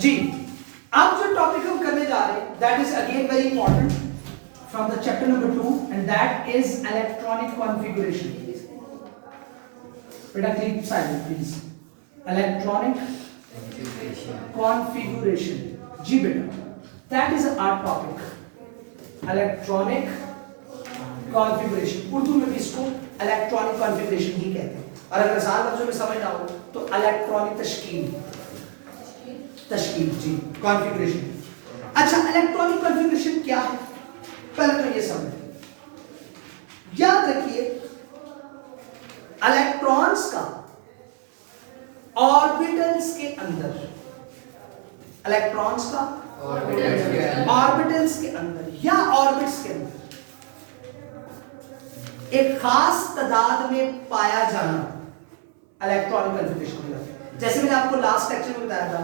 जी अब जो टॉपिक हम करने जा रहे हैं that is again very important from the chapter number 2 and that is electronic configuration. बेटा keep silent please. Electronic configuration जी बेटा that is our topic. Electronic configuration Urdu में भी इसको इलेक्ट्रॉनिक कॉन्फ़िगरेशन ही कहते हैं और अगर आसान लफ्जों में समझना हो तो इलेक्ट्रॉनिक तश्कील जी कॉन्फ़िगरेशन। अच्छा इलेक्ट्रॉनिक कॉन्फ़िगरेशन क्या है पहले तो ये समझें। याद रखिए इलेक्ट्रॉन्स का ऑर्बिटल्स के अंदर इलेक्ट्रॉन्स का ऑर्बिटल्स के अंदर या ऑर्बिट्स के अंदर एक खास तादाद में पाया जाना इलेक्ट्रॉनिक कॉन्फ़िगरेशन कहलाता है। जैसे मैंने आपको लास्ट लेक्चर में बताया था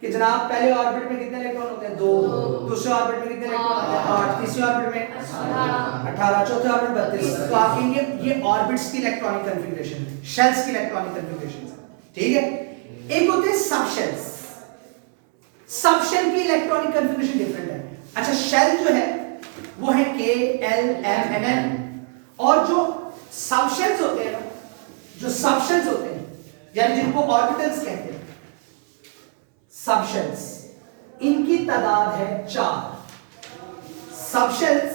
कि जनाब पहले ऑर्बिट में कितने इलेक्ट्रॉन होते हैं 2, दूसरे ऑर्बिट में कितने इलेक्ट्रॉन होते हैं 8, तीसरे ऑर्बिट में 18, चौथे ऑर्बिट में 32। तो आपके ये ऑर्बिट्स की इलेक्ट्रॉनिक कॉन्फ़िगरेशन है, शेल्स की इलेक्ट्रॉनिक कॉन्फ़िगरेशन है, ठीक है। एक होते हैं सबशेल्स, सबशेल की इलेक्ट्रॉनिक कॉन्फ़िगरेशन डिफरेंट है। अच्छा शेल जो है वो है K L M N N और जो सबशेल्स होते हैं जो सबशेल्स होते हैं यानी जिनको ऑर्बिटल्स कहते हैं सबशेल्स इनकी तादाद है 4। सबशेल्स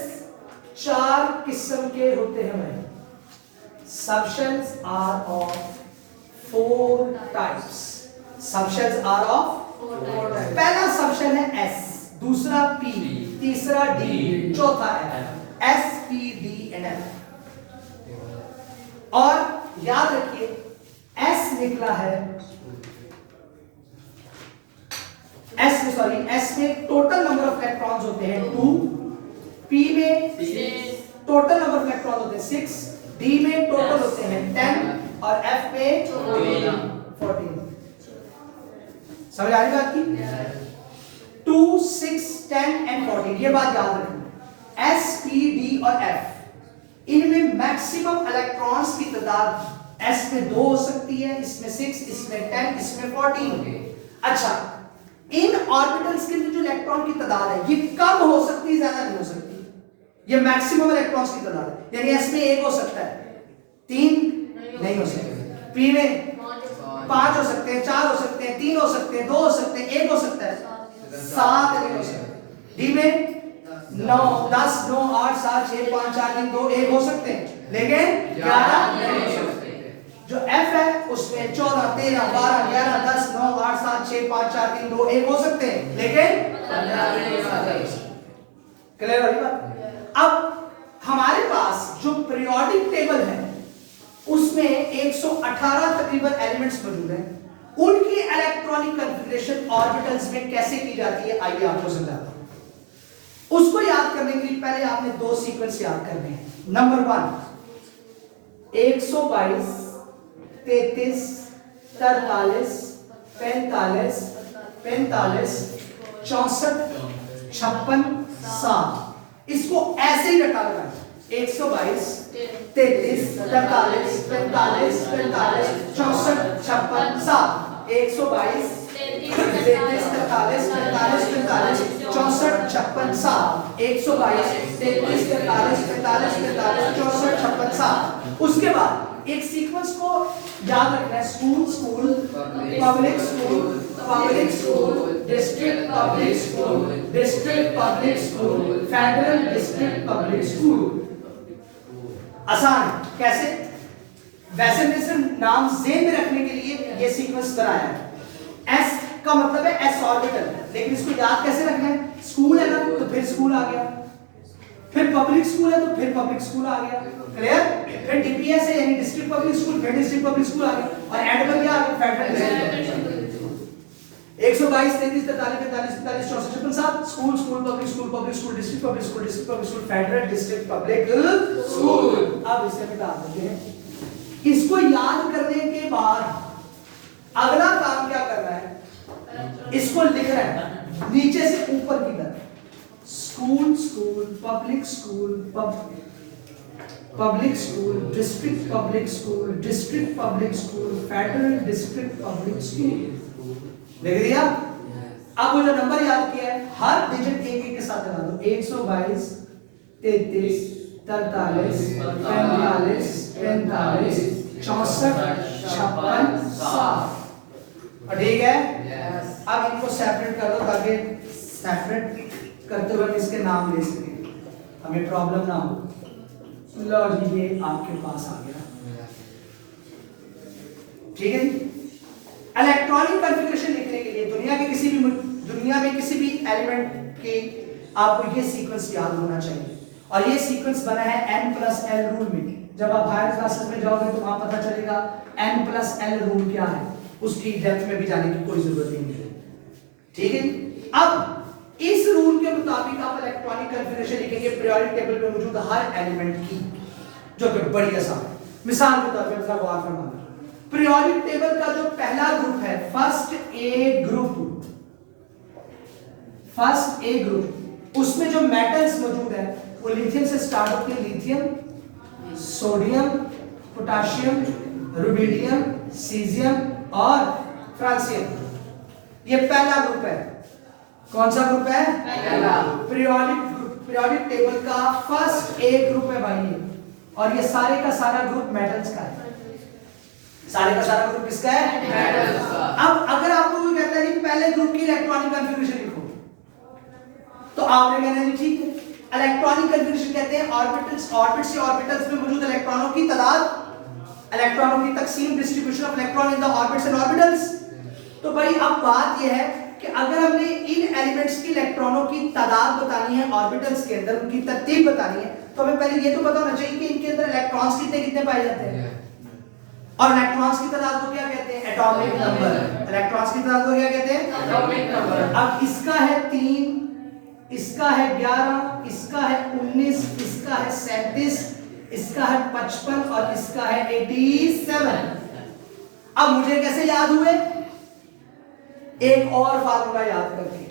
4 किस्म के होते हैं भाई। Subshells are of 4 types. Subshells are of 4 types. पहला सबशेल है S, दूसरा P, तीसरा D, चौथा F। S P D and F। और याद रखिए S निकला है S में टोटल नंबर ऑफ इलेक्ट्रॉन्स होते हैं 2, P में टोटल नंबर ऑफ इलेक्ट्रॉन्स होते हैं 6, D में टोटल होते हैं 10 और F में 14। समझ आ रही बात की? 2, 6, 10 एंड 14 ये बात याद रखना। S, P, D और F इनमें मैक्सिमम इलेक्ट्रॉन्स की तादाद S में 2 हो सकती है, इसमें 6, इसमें 10, इसमें 14। अच्छा इन ऑर्बिटल्स के जो इलेक्ट्रॉन की तादाद है ये कम हो सकती है, ज्यादा नहीं हो सकती। ये मैक्सिमम इलेक्ट्रॉन्स की तादाद है यानी S में 1 हो सकता है, 3 नहीं हो सकते, P में 5 हो सकते हैं, 4 हो सकते हैं, 3 हो सकते हैं, 2 हो सकते हैं, 1 हो सकता है, 7 नहीं हो सकते। D में 9, 10, 9, 8, 7, 6, 5, 4, 3, 2, 1 हो सकते हैं लेकिन 11 नहीं हो सकते। जो F है उसमें 14, 13, 12, 11, 10, 9, 8, 7, 6, 5, 4, 3, 2, 1 हो सकते हैं लेकिन 15 नहीं हो सकते। क्लियर हो रही बात? अब हमारे पास जो पीरियोडिक टेबल है उसमें 118 तकरीबन एलिमेंट्स मौजूद हैं। उनकी इलेक्ट्रॉनिक कॉन्फ़िगरेशन ऑर्बिटल्स में कैसे की जाती है आइए आपको समझाता हूं। उसको याद करने के लिए पहले आपने 2 सीक्वेंस याद करने हैं। नंबर 1 122, 33, 43, 45, 45, 64, 56, 7। इसको ऐसे ही रटा लगाए 122, 33, 43, 45, 45, 64, 56, 7। 122, 33, 43, 45, 45, 64, 56, 7। 122, 33, 43, 45, 45, 64, 56, 7। उसके बाद एक सीक्वेंस को याद रखना है। School school public school public school district public school district public school federal district public school. आसान कैसे? वैसे मैं सिर्फ नाम ज़हन में रखने के लिए ये सीक्वेंस बनाया है। S का मतलब है S ऑर्बिटल, लेकिन इसको याद कैसे रखना है? स्कूल है ना तो फिर स्कूल आ गया, फिर पब्लिक स्कूल है तो फिर पब्लिक स्कूल आ गया, क्लियर? फिर DPS है यानी डिस्ट्रिक्ट पब्लिक स्कूल, फिर डिस्ट्रिक्ट पब्लिक स्कूल आ गया और एंड में क्या आ गया? Federal. 122, 33, 43, 45, 45, 64, 56, 7। School school public school public school district public school district public school federal district public school. अब इसे मिटा देते हैं। इसको याद करने के बाद अगला काम क्या करना है? इसको लिखना है नीचे से ऊपर की तरफ। School school public school public school district public school district public school federal district public school. लिख दिया? अब वो जो नंबर याद किया है हर डिजिट एक एक के साथ लगा दो 122 33 43 45 45 64 56 60 ठीक है। अब इनको सेपरेट कर दो ताकि सेपरेट करते हुए इसके नाम ले सके, हमें प्रॉब्लम ना हो। लो जी ये आपके पास आ गया, ठीक है जी। इलेक्ट्रॉनिक कॉन्फ़िगरेशन लिखने के लिए दुनिया में किसी भी एलिमेंट के आपको ये सीक्वेंस याद होना चाहिए, और ये सीक्वेंस बना है n+l रूल में। जब आप हायर क्लासेस में जाओगे तो वहां पता चलेगा n+l रूल क्या है, उसकी डेप्थ में भी जाने की कोई जरूरत नहीं है, ठीक है। अब इस रूल के मुताबिक आप इलेक्ट्रॉनिक कॉन्फ़िगरेशन लिखेंगे पीरियोडिक टेबल में मौजूद हर एलिमेंट की, जो कि बड़ी आसान है। मिसाल के तौर पर जरा गौर फरमाना, पीरियोडिक टेबल का जो पहला ग्रुप है फर्स्ट ए ग्रुप, उसमें जो मेटल्स मौजूद है वो लिथियम से स्टार्ट होते हैं, lithium, sodium, potassium, rubidium, caesium और फ्रांसियम। ये पहला ग्रुप है। कौन सा ग्रुप है? पहला। पीरियोडिक टेबल का फर्स्ट ए ग्रुप है भाई, और ये सारे का सारा ग्रुप मेटल्स का है। सारे का सारा ग्रुप किसका है? मेटल्स का। अब अगर आपको कोई कहता है कि पहले ग्रुप की इलेक्ट्रॉनिक कॉन्फ़िगरेशन लिखो, तो आपने कहना है ठीक है। इलेक्ट्रॉनिक कॉन्फ़िगरेशन कहते हैं ऑर्बिटल्स, ऑर्बिट से ऑर्बिटल्स में मौजूद इलेक्ट्रॉनों की तादाद, इलेक्ट्रॉनों की तकसीम, distribution of electron in the orbits and orbitals. तो भाई अब बात यह है कि अगर हमने इन एलिमेंट्स की इलेक्ट्रॉनों की तादाद बतानी है ऑर्बिटल्स के अंदर, उनकी तरतीब बतानी है, तो हमें पहले ये तो पता होना चाहिए कि इनके अंदर इलेक्ट्रॉन्स कितने कितने पाए जाते हैं, और इलेक्ट्रॉन्स की तादाद को क्या कहते हैं? Atomic number. इलेक्ट्रॉन्स की तादाद को क्या कहते हैं? Atomic number. अब इसका है 3, इसका है 11, इसका है 19, इसका है 37, इसका है 55 और इसका है 87। अब मुझे कैसे याद हुए? एक और फार्मूला याद करके,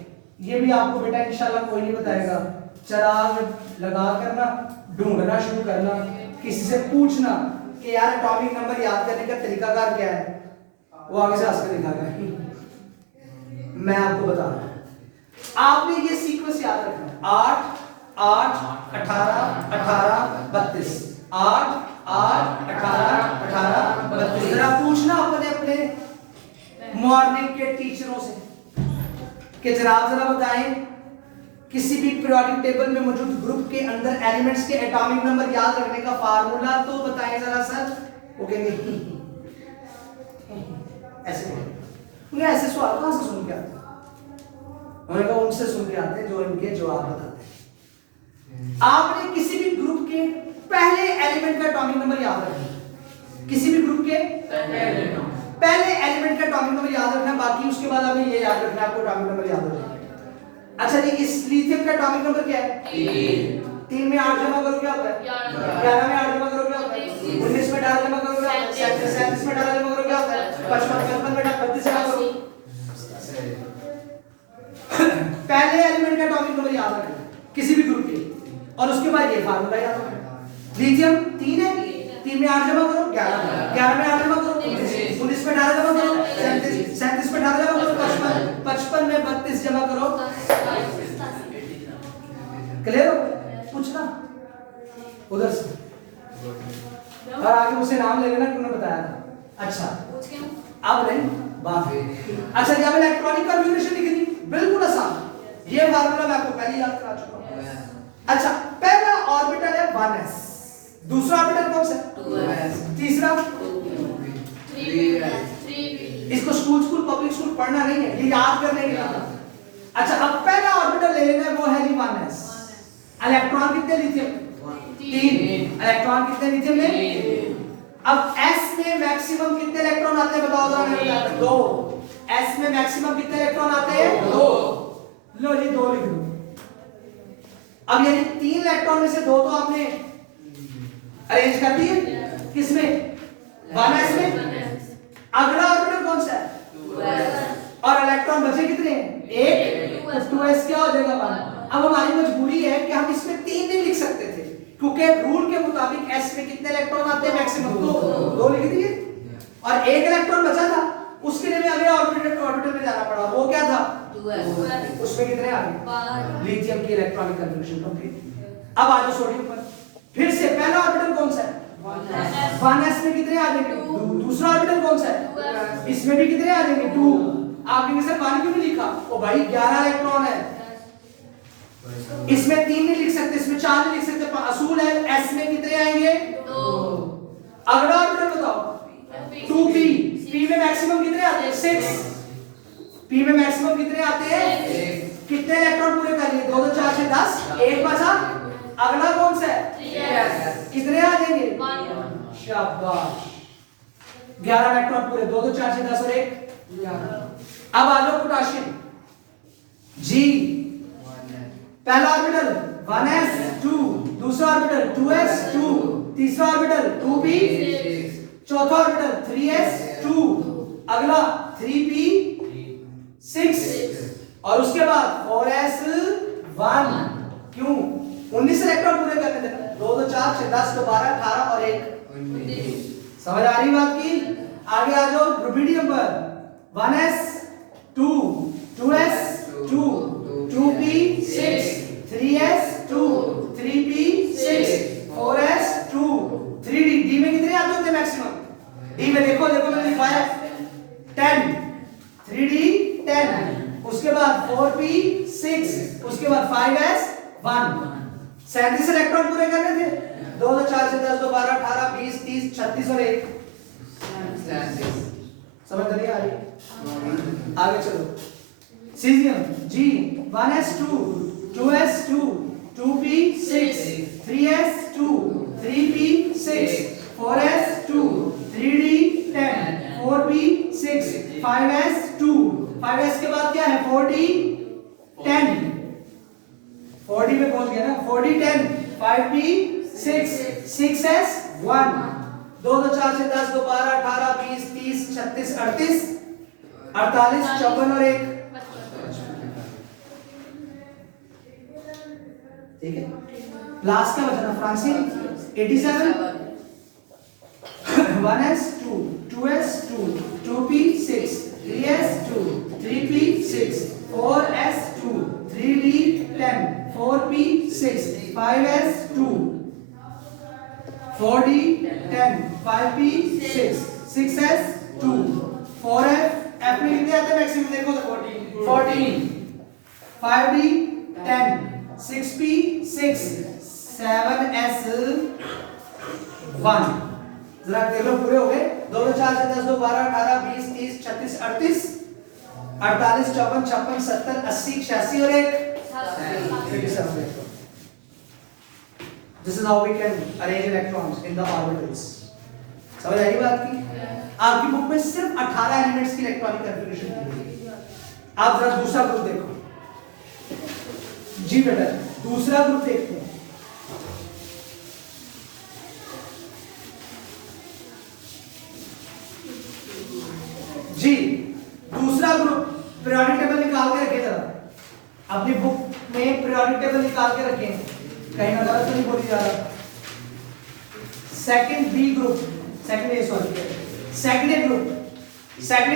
ये भी आपको बेटा इंशाल्लाह कोई नहीं बताएगा। चिराग लगा कर ना ढूंढना शुरू करना, किसी से पूछना कि यार एटॉमिक नंबर याद करने का तरीकाकार क्या है, वो आगे से हंसकर दिखाएगा। मैं आपको बता रहा हूं, आपने ये सीक्वेंस याद रखना है 8 8 18 18 32, 8 8 18 18 32। जरा पूछना अपने मॉर्निंग के टीचरों से कि जनाब जरा बताएं किसी भी पीरियोडिक टेबल में मौजूद ग्रुप के अंदर एलिमेंट्स के एटॉमिक नंबर याद रखने का फार्मूला तो बताएं जरा सर। वो कहेंगे ऐसे उन्हें ऐसे सवाल कहां से सुन के आते? उन्होंने कहा उनसे सुन के आते हैं जो इनके जवाब बताते हैं। आपने किसी भी ग्रुप के पहले एलिमेंट का एटॉमिक नंबर याद रखना, किसी भी ग्रुप के पहले एलिमेंट का एटॉमिक नंबर याद रखना, बाकी उसके बाद हमें ये याद रखना आपको एटॉमिक नंबर याद हो जाएगा। अच्छा जी, इस लिथियम का एटॉमिक नंबर क्या है? 3 में 8 जमा करो क्या होता है? 11 में 8 जमा करो क्या होता है? 19 में 18 जमा करो क्या होता है? 37 में 18 जमा करो क्या होता है? 55 में 32 जमा करो। पहले एलिमेंट का एटॉमिक नंबर याद रखना किसी भी ग्रुप के, और उसके बाद ये फार्मूला याद रखना। लिथियम 3 है, 3 में 8 जमा करो 11 में 8 जमा करो 19 में 18 जमा करो 37 में 18 जमा करो 55 में 32 जमा करो। क्लियर हो? पूछना उधर से, और आगे उसे नाम ले लेना कि उन्होंने बताया था। अच्छा अब नहीं बात है। अच्छा जब इलेक्ट्रॉनिक कॉन्फ़िगरेशन लिखनी बिल्कुल आसान, ये फार्मूला मैं आपको पहले याद करा चुका हूं। अच्छा पहला ऑर्बिटल है 1s, दूसरा ऑर्बिटल कौन सा? 2s, तीसरा 3s। इसको स्कूल पब्लिक स्कूल पढ़ना नहीं है, ये याद करने के लिए। अच्छा अब पहला ऑर्बिटल ले लेना है, वो है जी 1s। इलेक्ट्रॉन कितने लिथियम? 3। इलेक्ट्रॉन कितने लिथियम में? अब s में मैक्सिमम कितने इलेक्ट्रॉन आते हैं बताओ जरा? 2। s में मैक्सिमम कितने इलेक्ट्रॉन आते हैं? 2। लो जी 2 लिख दो। अब यानी 3 इलेक्ट्रॉन में से 2 तो आपने अरेंज कर दिए किसमें? 1s में। अगला ऑर्बिटल कौन सा है? 2s। और इलेक्ट्रॉन बचे कितने? 1। तो 2s क्या हो जाएगा 1। अब हमारी मजबूरी है कि हम इसमें 3 नहीं लिख सकते थे, क्योंकि रूल के मुताबिक s में कितने इलेक्ट्रॉन आते हैं? मैक्सिमम 2 लिख दिए, और 1 इलेक्ट्रॉन बचा था, उसके लिए हमें ऑर्बिटल में जाना पड़ा। वो क्या था? उसमें कितने आ गए? लिथियम की इलेक्ट्रॉनिक कन्फर्मेशन कंप्लीट। अब आ जाओ सोडियम पर। फिर से पहला ऑर्बिटल कौन सा है? 1s में कितने आ जाएंगे? दूसरा ऑर्बिटल कौन सा है? इसमें भी कितने आ जाएंगे? 2। आपने सर 1 क्यों नहीं लिखा? ओ भाई 11 इलेक्ट्रॉन है, इसमें 3 नहीं लिख सकते, इसमें 4 नहीं लिख सकते, असूल है s में कितने आएंगे? 2। अगला ऑर्बिटल बताओ 2p। p में मैक्सिमम कितने आते हैं? 6। p में मैक्सिमम कितने आते हैं? कितने इलेक्ट्रॉन पूरे कर लिए? 2 2 4 6 10, एक बचा। अगला कौन सा है? 3s। कितने आ जाएंगे? 1। शाबाश, 11 इलेक्ट्रॉन पूरे। 2 2 4 6 10 और 1 11। अब आ जाओ पोटेशियम G। पहला ऑर्बिटल 1s2, दूसरा ऑर्बिटल 2s2, तीसरा ऑर्बिटल 2p, चौथा ऑर्बिटल 3s2, अगला 3p6 और उसके बाद 4s1। क्यों? 19 इलेक्ट्रॉन पूरे करने थे। 2 2 4 6 10 12 18 और 1 19। समझ आ रही बात की? आगे आ जाओ रुबिडियम पर 1s2, 2s2, 2p6, 3s2, 3p6, 4s2, 3d। d में कितने आते होते मैक्सिमम? d में देखो मैंने लिखा है 10, 3d 10, उसके बाद 4p6, उसके बाद 5s1। 37 इलेक्ट्रॉन पूरे करने थे। 2 2 4 6 10 12 18 20 30 36 और 1 समझ नहीं आ रही? आगे चलो। Caesium G 1s2, 2s2, 2p6, 3s2, 3p6, 4s2, 3d10, 4p6, 5s2, 5s के बाद क्या है? 4d10, 4d में पहुंच गया ना? 4d10, 5p6, 6s1। 2 2 4 6 10 12 18 20 30 36 38 48 54 और 1। ठीक है, लास्ट का बचना फ्रांसीन 87 1s2, 2s2, 2p6, 3s2, 3p6, 4s2, 3d10, 4p6, 5s2, 4d10, 5p6, 6s2, 4f। f में कितने आते हैं मैक्सिमम? देखो तो 14, 5d10, 6p6, 7s1। जरा देख लो पूरे हो गए। 2 2 4 6 10 12 18 20 30 36 38 48 54 56 70 80 86 और 1 87। This is how we can arrange electrons in the orbitals. समझ आई बात की? आपकी बुक में सिर्फ 18 एलिमेंट्स की इलेक्ट्रॉनिक कॉन्फ़िगरेशन दी हुई है। आप जरा दूसरा ग्रुप देखो जी बेटा, दूसरा ग्रुप देखते हैं। जी दूसरा ग्रुप पीरियोडिक टेबल निकाल के रखिए जरा, अपनी बुक में पीरियोडिक टेबल निकाल के रखें, कहीं ना गलत तो नहीं बोली जा रहा। Second B group, second A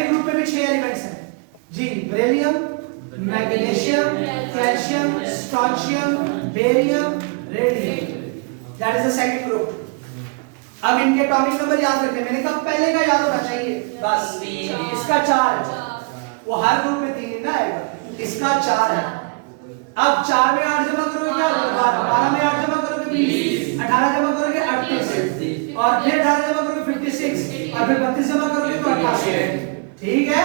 group में भी 6 एलिमेंट्स हैं जी। Beryllium, magnesium, calcium, strontium, barium, radium, that is the second group. अब इनके एटॉमिक नंबर याद रखें। मैंने कहा पहले का याद होना चाहिए बस। इसका 4 है, वो हर ग्रुप में 3 ना आएगा, इसका 4 है। अब 4 में 8 जमा करोगे क्या? 12 में 8 जमा करोगे 20, 18 जमा करोगे 38 और फिर 18 जमा करोगे 56 और फिर 32 जमा करोगे तो 88। ठीक है,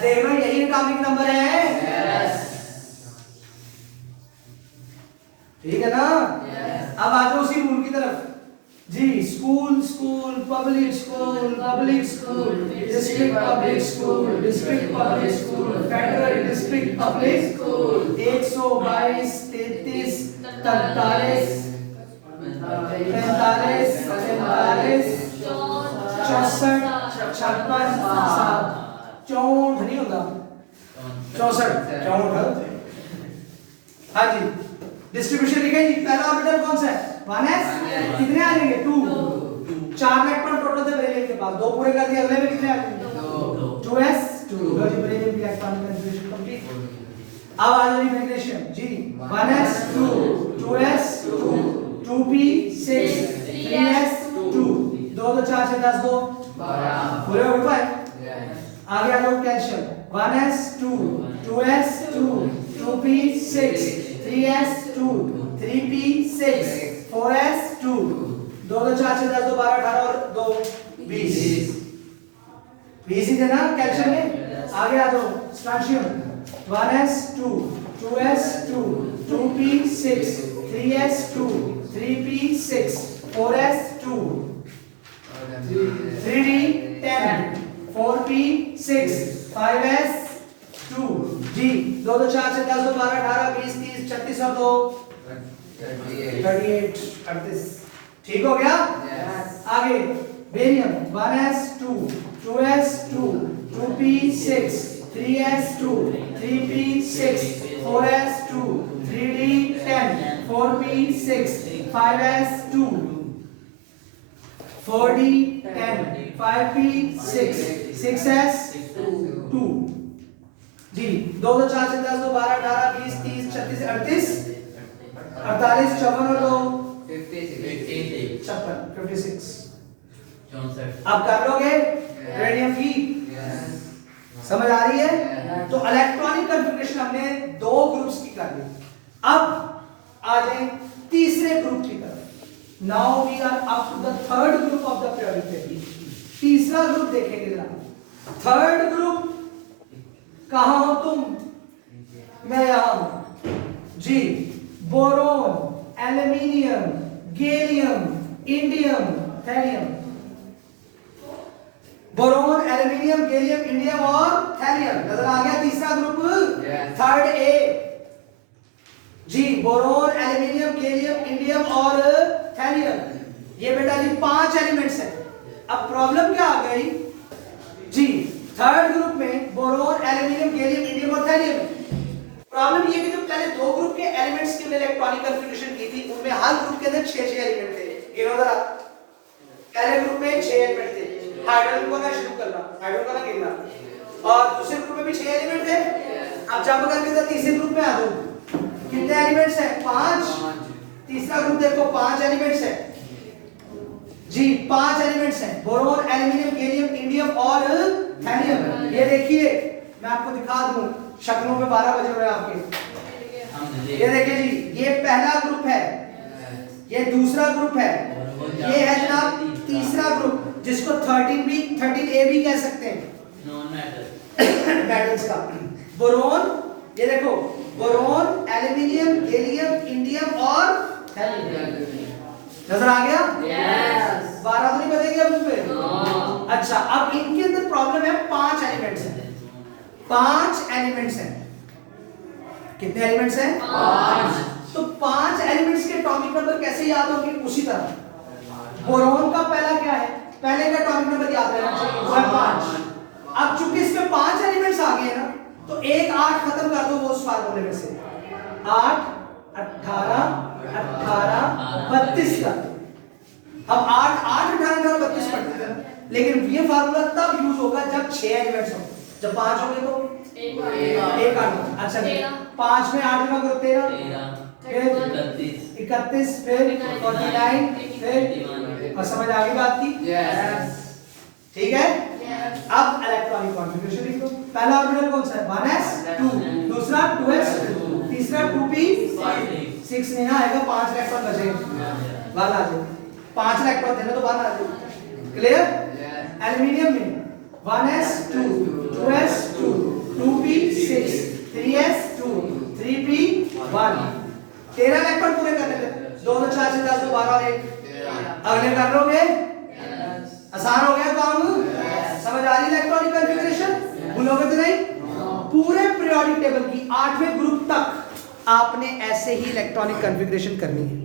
देख लो यही एटॉमिक नंबर है। ठीक है ना? अब आ जाओ उसी रूल की तरफ जी। School, public school, district public school, federal district public school. 122 33 43 45 45 64 56 64 नहीं होता 64 हाँ जी। डिस्ट्रीब्यूशन लिखे जी। पहला ऑर्बिटल कौन सा है? 1s। कितने आ जाएंगे? 2। 4 इलेक्ट्रॉन टोटल थे बेरिलियम के पास, 2 पूरे कर दिए। अगले में कितने आ जाएंगे? 2s 2 लो जी ब्रेन इलेक्ट्रॉनिक कन्फिगरेशन कंप्लीट। अब आ जाओ रिफिग्रेशन जी 1s2 2s2 2p6 3s2 2 2 4 6 10 2 12 पूरे हो गए। आगे आ जाओ calcium 1s2 2s2 2p6 3s2 3p6 4s2 2 2 4 6 10 2 12 18 और 2 20 20 ही थे ना कैल्शियम में। आगे आ जाओ स्ट्रांशियम 1s2 2s2 2p6 3s2 3p6 4s2 3d10 4p6 5s2 जी 2 2 4 6 10 2 12 18 20 30 36 और 2 38 38 ठीक हो गया। आगे barium 1s2 2s2 2p6 3s2 3p6 4s2 3d10 4p6 5s2 4d10 5p6 6s2 जी 2 2 4 6 10 2 12 18 20 30 36 38 48 54 और 2 56 अब कर लोगे रेडियम की समझ आ रही है। तो इलेक्ट्रॉनिक कॉन्फ़िगरेशन हमने दो ग्रुप्स की कर ली। अब आ जाए तीसरे ग्रुप की तरफ। Now we are up to the third group of the periodic table. तीसरा ग्रुप देखेंगे जरा। थर्ड ग्रुप कहां हो तुम? मैं यहां हूं जी। Boron, aluminium, gallium, indium, thallium. Boron, aluminium, gallium, indium और थैलियम। नजर आ गया तीसरा ग्रुप? थर्ड ए जी। बोरोन, एल्यूमिनियम, गैलियम, इंडियम और थैलियम। ये बेटा जी 5 एलिमेंट्स हैं। अब प्रॉब्लम क्या आ गई जी? थर्ड ग्रुप में बोरोन, एल्यूमिनियम, गैलियम, इंडियम और थैलियम। प्रॉब्लम ये कि जो पहले दो ग्रुप के एलिमेंट्स के लिए इलेक्ट्रॉनिक कॉन्फ़िगरेशन की थी, उनमें हर ग्रुप के अंदर 6 एलिमेंट थे। गिनो जरा। पहले ग्रुप में 6 एलिमेंट थे। हाइड्रोजन को ना शुरू करना, हाइड्रोजन को ना गिनना। और दूसरे ग्रुप में भी 6 एलिमेंट थे। अब जंप करके तो तीसरे ग्रुप में आ जाओ। कितने एलिमेंट्स हैं? 5। तीसरा ग्रुप देखो 5 एलिमेंट्स हैं जी। 5 एलिमेंट्स हैं। बोरोन, एल्यूमिनियम, गैलियम, इंडियम और थैलियम। ये देखिए मैं आपको दिखा दूं, शक्लों पे 12 बजे हो रहे हैं आपके। ये देखिए जी, ये पहला ग्रुप है, ये दूसरा ग्रुप है, ये है जनाब तीसरा ग्रुप जिसको 13A भी कह सकते हैं, नॉन मेटल्स का। बोरोन, ये देखो बोरोन, एल्यूमिनियम, गैलियम, इंडियम और थैलियम। नजर आ गया? यस। 12 तो नहीं बजेंगे अब पे? अच्छा, अब इनके अंदर प्रॉब्लम है 5 एलिमेंट्स हैं। 5 एलिमेंट्स हैं। कितने एलिमेंट्स हैं? 5। तो 5 एलिमेंट्स के एटॉमिक नंबर कैसे याद होंगे? उसी तरह बोरोन का पहला क्या है? पहले का एटॉमिक नंबर याद रहना चाहिए, वो है 5। अब चूंकि इसमें 5 एलिमेंट्स आ गए ना, तो एक 8 खत्म कर दो वो उस फार्मूले में से। 8 18 18 32 का। अब 8 8 18 18 32 पढ़ते थे, लेकिन ये फार्मूला तब यूज होगा जब 6 एलिमेंट्स हो। जब 5 होंगे तो एक आठ। अच्छा 5 में 8 का ग्रुप 13 फिर 31 फिर 49 फिर। और समझ आ गई बात की? यस। ठीक है। अब इलेक्ट्रॉनिक कॉन्फ़िगरेशन लिखो। पहला ऑर्बिटल कौन सा है? 1s2, दूसरा 2s2, तीसरा 2p6 नहीं आएगा, 5 इलेक्ट्रॉन बचेंगे। बाहर आ जाओ, 5 इलेक्ट्रॉन देना तो बाहर आ जाओ। क्लियर? एल्यूमिनियम में 1s2 2s2 2p6 3s2 3p1 13 electron पूरे करने थे। 2 2 4 6 10 12 और 1 अगले कर लोगे? आसान हो गया काम? समझ आ रही इलेक्ट्रॉनिक कॉन्फ़िगरेशन? भूलोगे तो नहीं? पूरे पीरियोडिक टेबल की 8वें ग्रुप तक आपने ऐसे ही इलेक्ट्रॉनिक कॉन्फ़िगरेशन करनी है।